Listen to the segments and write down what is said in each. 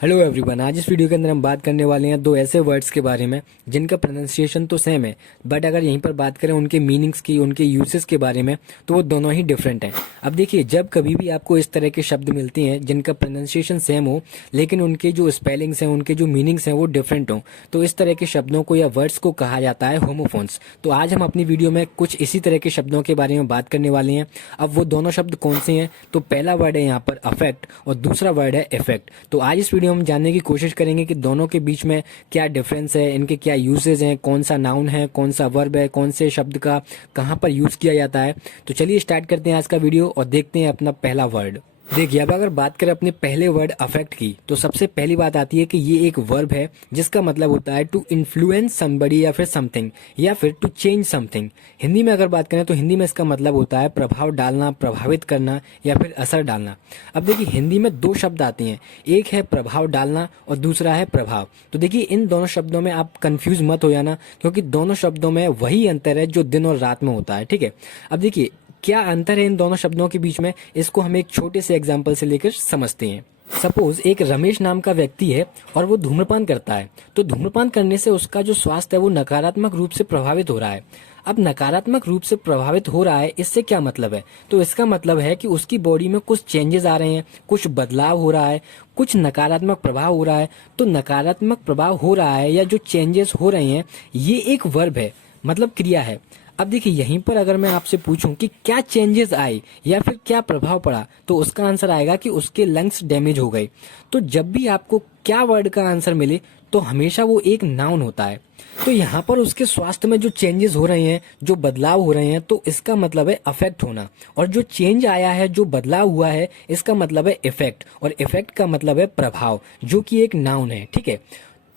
Hello everyone. आज इस video के अंदर हम बात करने वाले हैं दो ऐसे वर्ड्स के बारे में जिनका प्रोनाउंसिएशन तो सेम है, बट अगर यहीं पर बात करें उनके मीनिंग्स की, उनके यूसेस के बारे में, तो वो दोनों ही डिफरेंट हैं। अब देखिए, जब कभी भी आपको इस तरह के शब्द मिलते हैं जिनका प्रोनाउंसिएशन सेम हो लेकिन उनके जो स्पेलिंग्स हैं, उनके जो मीनिंग्स हैं वो डिफरेंट हों, तो इस तरह के शब्दों को या वर्ड्स को कहा जाता है होमोफोन्स। तो आज हम अपनी वीडियो में कुछ इसी तरह के शब्दों के बारे में बात करने वाले हैं। अब वो दोनों शब्द कौन से हैं? तो पहला वर्ड है यहाँ पर अफेक्ट और दूसरा वर्ड है इफेक्ट। तो आज इस वीडियो हम जानने की कोशिश करेंगे कि दोनों के बीच में क्या डिफरेंस है, इनके क्या यूजेज हैं, कौन सा नाउन है, कौन सा वर्ब है, कौन से शब्द का कहां पर यूज किया जाता है। तो चलिए स्टार्ट करते हैं आज का वीडियो और देखते हैं अपना पहला वर्ड। देखिए, अब अगर बात करें अपने पहले वर्ड अफेक्ट की, तो सबसे पहली बात आती है कि ये एक वर्ब है जिसका मतलब होता है टू इन्फ्लुएंस समबडी या फिर समथिंग, या फिर टू चेंज समथिंग। हिंदी में अगर बात करें तो हिंदी में इसका मतलब होता है प्रभाव डालना, प्रभावित करना या फिर असर डालना। अब देखिए, हिंदी में दो शब्द आते हैं, एक है प्रभाव डालना और दूसरा है प्रभाव। तो देखिए, इन दोनों शब्दों में आप कंफ्यूज मत हो जाना, क्योंकि दोनों शब्दों में वही अंतर है जो दिन और रात में होता है। ठीक है, अब देखिए क्या अंतर है इन दोनों शब्दों के बीच में, इसको हम एक छोटे से एग्जाम्पल से लेकर समझते हैं। सपोज एक रमेश नाम का व्यक्ति है और वो धूम्रपान करता है, तो धूम्रपान करने से उसका जो स्वास्थ्य है वो नकारात्मक रूप से प्रभावित हो रहा है। अब नकारात्मक रूप से प्रभावित हो रहा है, इससे क्या मतलब है? तो इसका मतलब है कि उसकी बॉडी में कुछ चेंजेस आ रहे हैं, कुछ बदलाव हो रहा है, कुछ नकारात्मक प्रभाव हो रहा है। तो नकारात्मक प्रभाव हो रहा है या जो चेंजेस हो रहे हैं, ये एक वर्ब है, मतलब क्रिया है। अब देखिए, यहीं पर अगर मैं आपसे पूछूं कि क्या चेंजेस आए या फिर क्या प्रभाव पड़ा, तो उसका आंसर आएगा कि उसके लंग्स डैमेज हो गए। तो जब भी आपको क्या वर्ड का आंसर मिले तो हमेशा वो एक नाउन होता है। तो यहाँ पर उसके स्वास्थ्य में जो चेंजेस हो रहे हैं, जो बदलाव हो रहे हैं, तो इसका मतलब है अफेक्ट होना। और जो चेंज आया है, जो बदलाव हुआ है, इसका मतलब है इफेक्ट। और इफेक्ट का मतलब है प्रभाव, जो कि एक नाउन है। ठीक है,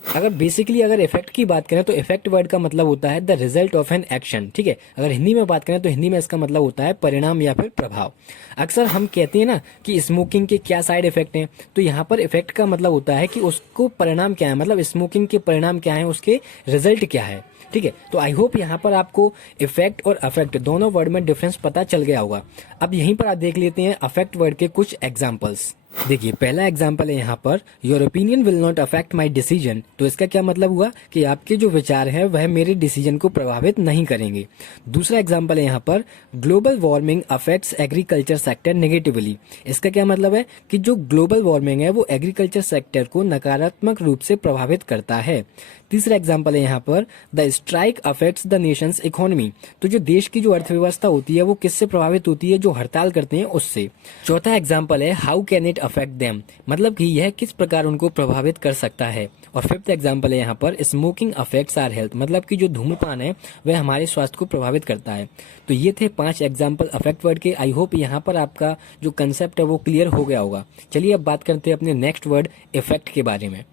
अगर इफेक्ट की बात करें तो इफेक्ट वर्ड का मतलब होता है the result of an action. ठीक है, अगर हिंदी में बात करें तो हिंदी में इसका मतलब होता है परिणाम या फिर प्रभाव। अक्सर हम कहते हैं ना कि स्मोकिंग के क्या साइड इफेक्ट हैं, तो यहाँ पर इफेक्ट का मतलब होता है कि उसको परिणाम क्या है, मतलब स्मोकिंग के परिणाम क्या है, उसके रिजल्ट क्या है। ठीक है, तो आई होप यहाँ पर आपको इफेक्ट और अफेक्ट दोनों वर्ड में डिफरेंस पता चल गया होगा। अब यहीं पर आप देख लेते हैं अफेक्ट वर्ड के कुछ एग्जाम्पल्स। देखिए, पहला एग्जाम्पल है यहाँ per your opinion will not affect my decision. तो इसका क्या मतलब हुआ कि आपके जो विचार हैं वह मेरे डिसीजन को प्रभावित नहीं करेंगे। दूसरा एग्जाम्पल है यहाँ पर global warming affects agriculture sector negatively. इसका क्या मतलब है कि जो ग्लोबल वार्मिंग है वो एग्रीकल्चर सेक्टर को नकारात्मक रूप से प्रभावित करता है। तीसरा एग्जाम्पल है यहाँ पर the strike affects the Nations economy. तो जो देश की जो अर्थव्यवस्था होती है वो किससे प्रभावित होती है? जो हड़ताल करते हैं उससे। चौथा एग्जाम्पल है how can it affect them, मतलब कि यह किस प्रकार उनको प्रभावित कर सकता है। और फिफ्थ एग्जाम्पल है यहाँ पर स्मोकिंग अफेक्ट्स आवर हेल्थ, मतलब कि जो धूम्रपान है वह हमारे स्वास्थ्य को प्रभावित करता है। तो ये थे 5 एग्जाम्पल अफेक्ट वर्ड के। आई होप यहाँ पर आपका जो कंसेप्ट है वो क्लियर हो गया होगा। चलिए अब बात करते हैं अपने नेक्स्ट वर्ड इफेक्ट के बारे में।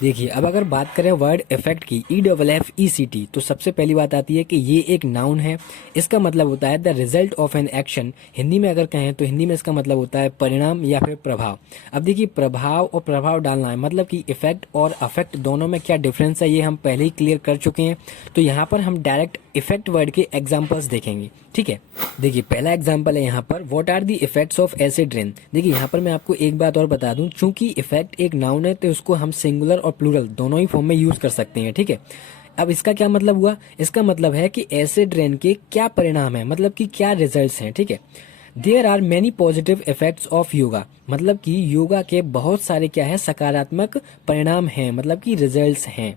देखिए, अब अगर बात करें वर्ड इफेक्ट की, EFFECT, तो सबसे पहली बात आती है कि ये एक नाउन है। इसका मतलब होता है the result of an action. Hindi में अगर कहें तो हिंदी में इसका मतलब होता है परिणाम या फिर प्रभाव। अब देखिए, प्रभाव और प्रभाव डालना है, मतलब कि इफेक्ट और अफेक्ट दोनों में क्या डिफरेंस है ये हम पहले ही क्लियर कर चुके हैं। तो यहाँ पर हम डायरेक्ट इफेक्ट वर्ड के एग्जाम्पल्स देखेंगे। ठीक है, देखिए पहला एग्जाम्पल है यहाँ पर what are the effects of acid rain. देखिए, यहाँ पर मैं आपको एक बात और बता दूं, चूंकि इफेक्ट एक नाउन है तो उसको हम सिंगुलर और प्लूरल दोनों ही फॉर्म में यूज कर सकते हैं। ठीक है, अब इसका क्या मतलब हुआ? इसका मतलब है कि एसिड रेन के क्या परिणाम है, मतलब कि क्या रिजल्ट्स हैं। ठीक है, there are many positive effects of yoga, मतलब कि योगा के बहुत सारे क्या है सकारात्मक परिणाम हैं, मतलब कि रिजल्ट्स हैं।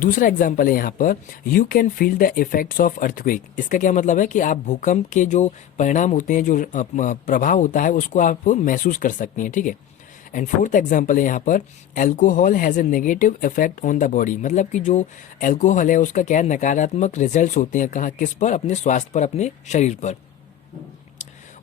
दूसरा एग्जांपल है यहाँ पर you can feel the effects of earthquake. इसका क्या मतलब है कि आप भूकंप के जो परिणाम होते हैं, जो प्रभाव होता है, उसको आप महसूस कर सकती हैं। ठीक है, एंड फोर्थ एग्जाम्पल है यहाँ पर alcohol has a negative effect on the body, मतलब कि जो एल्कोहल है उसका क्या है नकारात्मक रिजल्ट्स होते हैं, कहाँ किस पर? अपने स्वास्थ्य पर, अपने शरीर पर।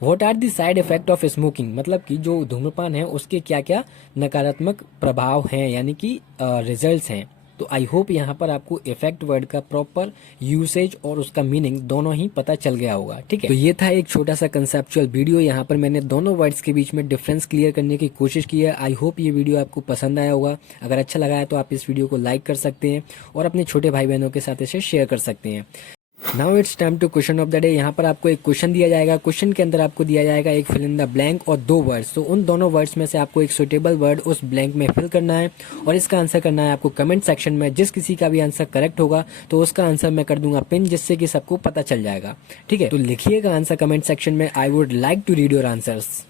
What are the side effect of smoking, मतलब कि जो धूम्रपान है उसके क्या क्या नकारात्मक प्रभाव हैं, यानी कि रिजल्ट्स हैं। तो आई होप यहाँ पर आपको इफेक्ट वर्ड का प्रॉपर यूसेज और उसका मीनिंग दोनों ही पता चल गया होगा। ठीक है, तो ये था एक छोटा सा कंसेप्चुअल वीडियो। यहाँ पर मैंने दोनों वर्ड्स के बीच में डिफरेंस क्लियर करने की कोशिश की है। आई होप ये वीडियो आपको पसंद आया होगा। अगर अच्छा लगा है तो आप इस वीडियो को लाइक कर सकते हैं और अपने छोटे भाई बहनों के साथ इसे शेयर कर सकते हैं। Now it's time to question of the day. यहाँ पर आपको एक क्वेश्चन दिया जाएगा, क्वेश्चन के अंदर आपको दिया जाएगा एक फिल इन द ब्लैंक और 2 वर्ड्स। तो उन दोनों वर्ड्स में से आपको एक सुटेबल वर्ड उस ब्लैंक में फिल करना है और इसका आंसर करना है आपको कमेंट सेक्शन में। जिस किसी का भी आंसर करेक्ट होगा तो उसका आंसर मैं कर दूंगा पिन, जिससे कि सबको पता चल जाएगा। ठीक है, तो लिखिएगा आंसर कमेंट सेक्शन में। I would like to read your answers.